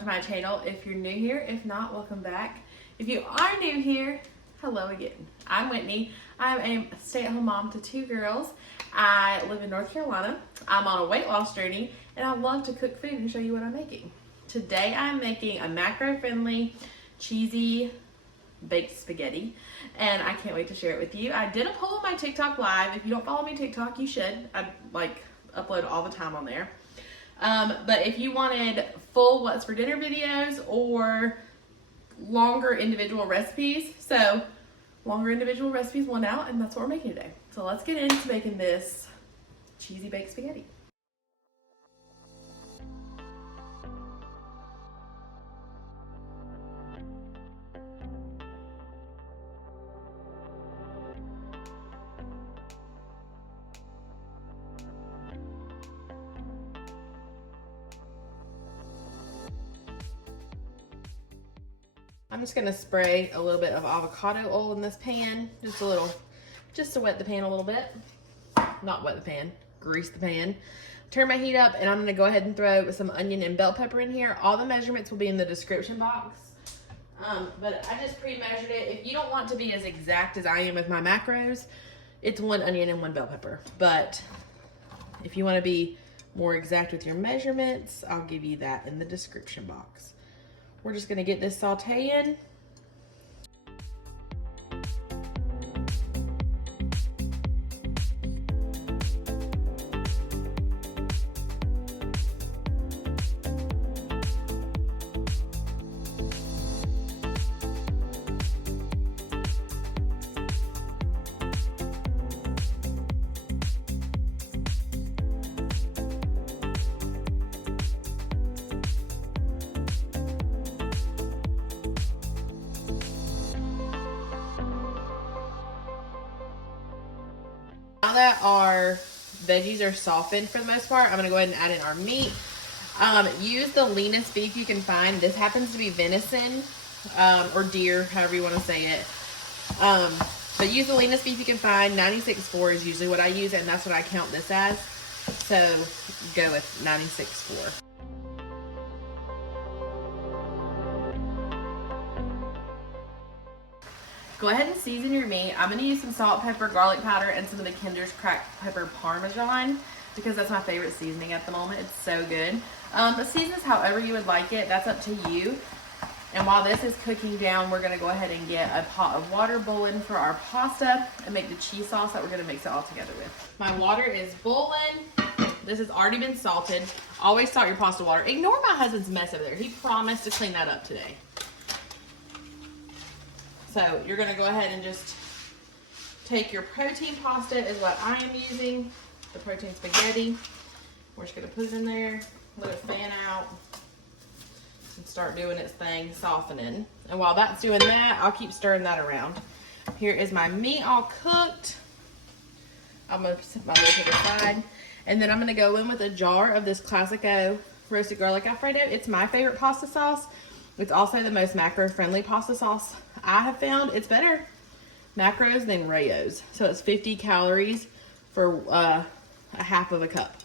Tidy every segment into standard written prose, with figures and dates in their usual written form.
to my channel if you're new here. If not, welcome back. If you are new here, hello again. I'm Whitney. I'm a stay-at-home mom to 2 girls. I live in North Carolina. I'm on a weight loss journey, and I love to cook food and show you what I'm making. Today I'm making a macro-friendly, cheesy baked spaghetti, and I can't wait to share it with you. I did a poll on my TikTok live. If you don't follow me on TikTok, you should. I upload all the time on there. But if you wanted full what's for dinner videos or longer individual recipes, so longer individual recipes won out, and that's what we're making today. So let's get into making this cheesy baked spaghetti. I'm just gonna spray a little bit of avocado oil in this pan, just to wet the pan a little bit. Not wet the pan, grease the pan. Turn my heat up, and I'm gonna go ahead and throw some onion and bell pepper in here. All the measurements will be in the description box. But I just pre-measured it. If you don't want to be as exact as I am with my macros, it's 1 onion and 1 bell pepper. But if you wanna be more exact with your measurements, I'll give you that in the description box. We're just gonna get this sauteing. Now that our veggies are softened for the most part, I'm gonna go ahead and add in our meat. Use the leanest beef you can find. This happens to be venison, or deer, however you want to say it. But use the leanest beef you can find. 96.4 is usually what I use, and that's what I count this as. So go with 96.4. Go ahead and season your meat. I'm gonna use some salt, pepper, garlic powder, and some of the Kinder's cracked pepper Parmesan because that's my favorite seasoning at the moment. It's so good. But season this however you would like it. That's up to you. And while this is cooking down, we're gonna go ahead and get a pot of water boiling for our pasta and make the cheese sauce that we're gonna mix it all together with. My water is boiling. This has already been salted. Always salt your pasta water. Ignore my husband's mess over there. He promised to clean that up today. So you're gonna go ahead and just take your protein pasta is what I am using, the protein spaghetti. We're just gonna put it in there, let it fan out, and start doing its thing, softening. And while that's doing that, I'll keep stirring that around. Here is my meat all cooked. I'm gonna set my lid to the side. And then I'm gonna go in with a jar of this Classico roasted garlic alfredo. It's my favorite pasta sauce. It's also the most macro-friendly pasta sauce I have found. It's better macros than Rayo's. So it's 50 calories for a half of a cup.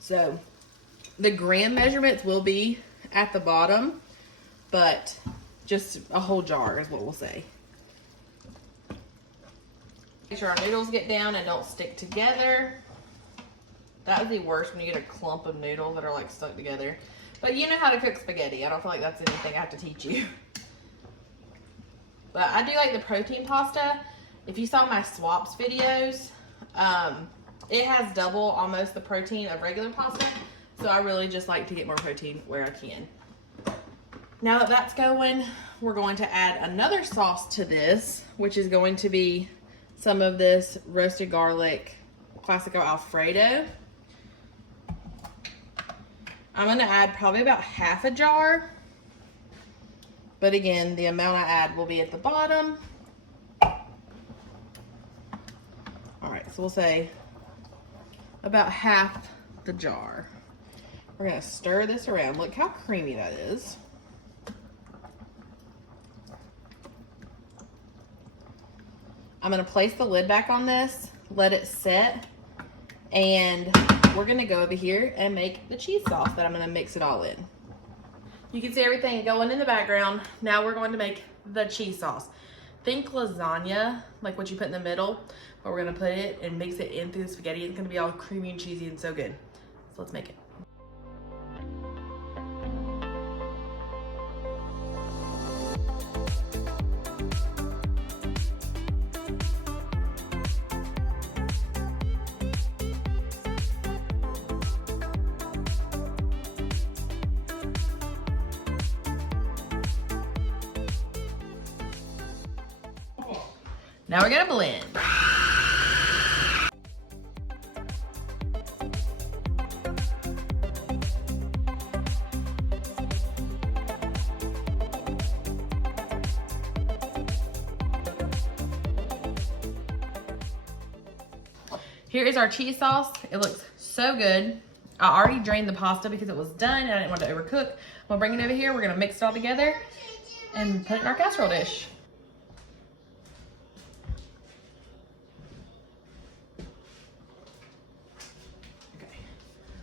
So the gram measurements will be at the bottom, but just a whole jar is what we'll say. Make sure our noodles get down and don't stick together. That would be worse when you get a clump of noodles that are like stuck together. But you know how to cook spaghetti. I don't feel like that's anything I have to teach you. But I do like the protein pasta. If you saw my swaps videos, it has double almost the protein of regular pasta. So I really just like to get more protein where I can. Now that that's going, we're going to add another sauce to this, which is going to be some of this roasted garlic Classico Alfredo. I'm gonna add probably about half a jar, but again, the amount I add will be at the bottom. All right, so we'll say about half the jar. We're gonna stir this around. Look how creamy that is. I'm gonna place the lid back on this, let it set, and we're gonna go over here and make the cheese sauce that I'm gonna mix it all in. You can see everything going in the background. Now we're going to make the cheese sauce. Think lasagna, like what you put in the middle, but we're gonna put it and mix it in through the spaghetti. It's gonna be all creamy and cheesy and so good. So let's make it. Now we're gonna blend. Here is our cheese sauce. It looks so good. I already drained the pasta because it was done and I didn't want to overcook. I'm gonna bring it over here. We're gonna mix it all together and put it in our casserole dish.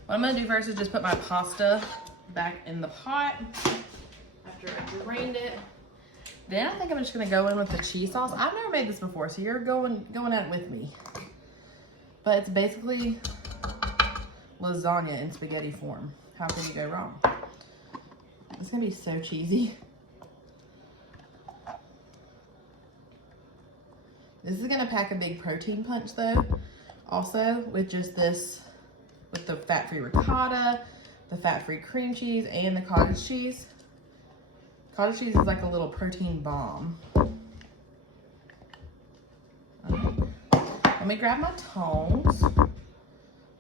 What I'm gonna do first is just put my pasta back in the pot after I drained it. Then I think I'm just gonna go in with the cheese sauce. I've never made this before, so you're going at it with me. But it's basically lasagna in spaghetti form. How can you go wrong? It's gonna be so cheesy. This is gonna pack a big protein punch though, also with just this, with the fat-free ricotta, the fat-free cream cheese, and the cottage cheese. Cottage cheese is like a little protein bomb. Let me grab my tongs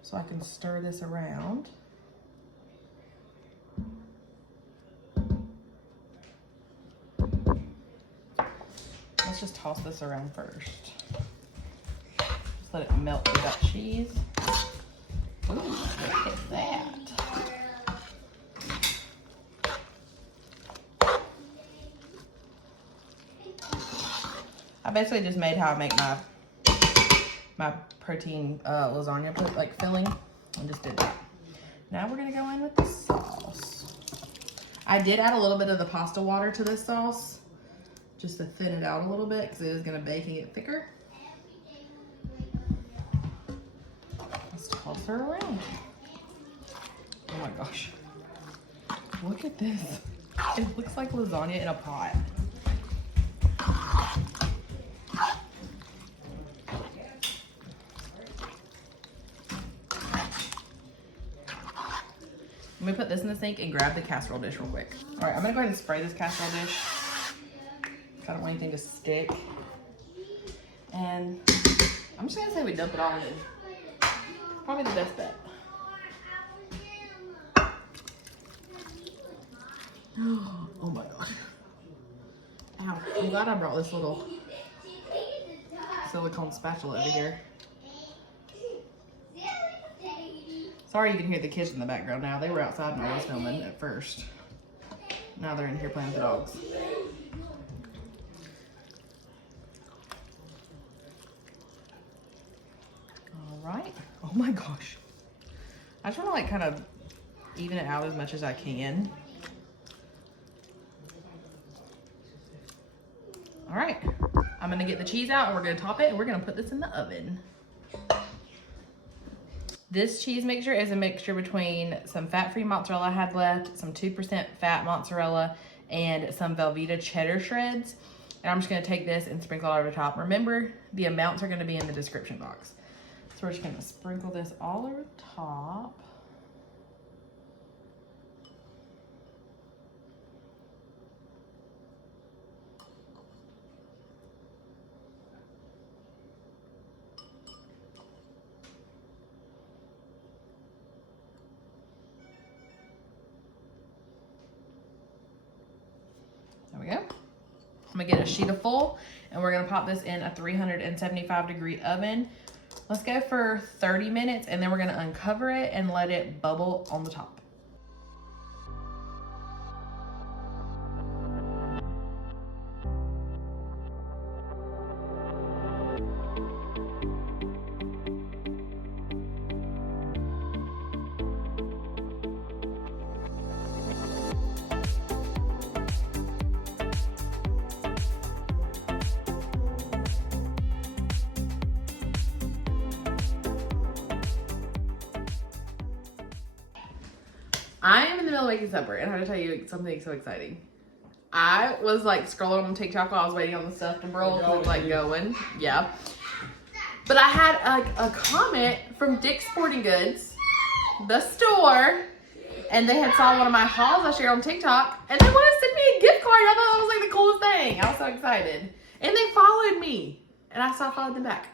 so I can stir this around. Let's just toss this around first. Just let it melt through that cheese. Ooh, look at that. I basically just made how I make my protein lasagna filling, and just did that. Now we're gonna go in with the sauce. I did add a little bit of the pasta water to this sauce just to thin it out a little bit because it is gonna bake and get thicker. Let's toss her around. Oh my gosh. Look at this. It looks like lasagna in a pot. Let me put this in the sink and grab the casserole dish real quick. All right, I'm gonna go ahead and spray this casserole dish. I don't want anything to stick. And I'm just gonna say we dump it all in. Probably the best bet. Oh my gosh. Ow, I'm glad I brought this little silicone spatula over here. Sorry you can hear the kids in the background now. They were outside when I was filming at first. Now they're in here playing with the dogs. All right. Oh my gosh. I just want to like kind of even it out as much as I can. All right. I'm going to get the cheese out and we're going to top it and we're going to put this in the oven. This cheese mixture is a mixture between some fat-free mozzarella I had left, some 2% fat mozzarella, and some Velveeta cheddar shreds. And I'm just gonna take this and sprinkle it over the top. Remember, the amounts are gonna be in the description box. So we're just gonna sprinkle this all over the top. There we go. I'm gonna get a sheet of foil and we're gonna pop this in a 375-degree oven. Let's go for 30 minutes and then we're gonna uncover it and let it bubble on the top. I am in the middle of making supper, and I have to tell you something so exciting. I was like scrolling on TikTok while I was waiting on the stuff to roll. It was like going. Yeah. But I had a comment from Dick's Sporting Goods, the store, and they had saw one of my hauls I shared on TikTok, and they wanted to send me a gift card. I thought that was like the coolest thing. I was so excited. And they followed me, and I followed them back.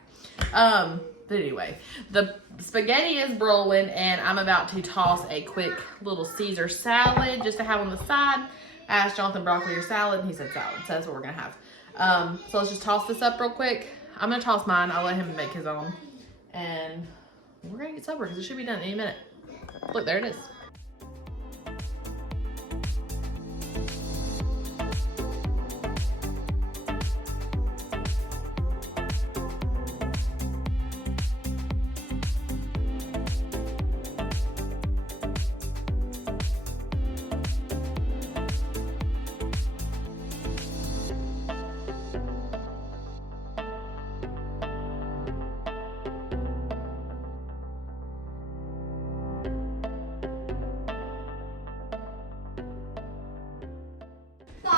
But anyway, the spaghetti is rolling, and I'm about to toss a quick little Caesar salad just to have on the side. I asked Jonathan broccoli or salad, and he said salad, so that's what we're gonna have. So let's just toss this up real quick. I'm gonna toss mine. I'll let him make his own, and we're gonna get supper because it should be done any minute. Look, there it is.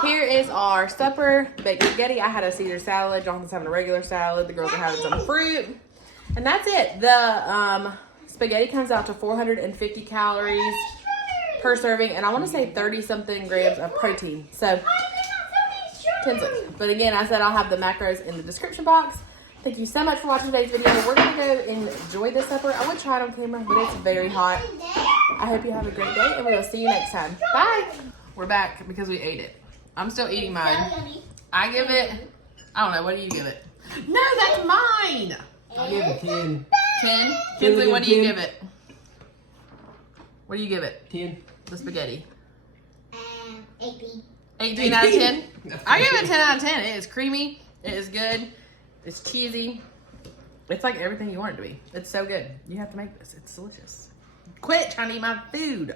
Here is our supper, baked spaghetti. I had a Caesar salad. Jonathan's having a regular salad. The girls are having some fruit. And that's it. The spaghetti comes out to 450 calories per serving. And I want to say 30-something grams of protein. So, Tinsley. But again, I said I'll have the macros in the description box. Thank you so much for watching today's video. We're going to go enjoy this supper. I would try it on camera, but it's very hot. I hope you have a great day, and we will see you next time. Bye. We're back because we ate it. I'm still eating mine. I give it, I don't know, what do you give it? No, that's mine! I'll give it 10. 10? Kinsley, what do you give it? What do you give it? 10. The spaghetti. 18. 18 out of 10? I give it 10 out of 10. It is creamy. It is good. It's cheesy. It's like everything you want it to be. It's so good. You have to make this. It's delicious. Quit trying to eat my food.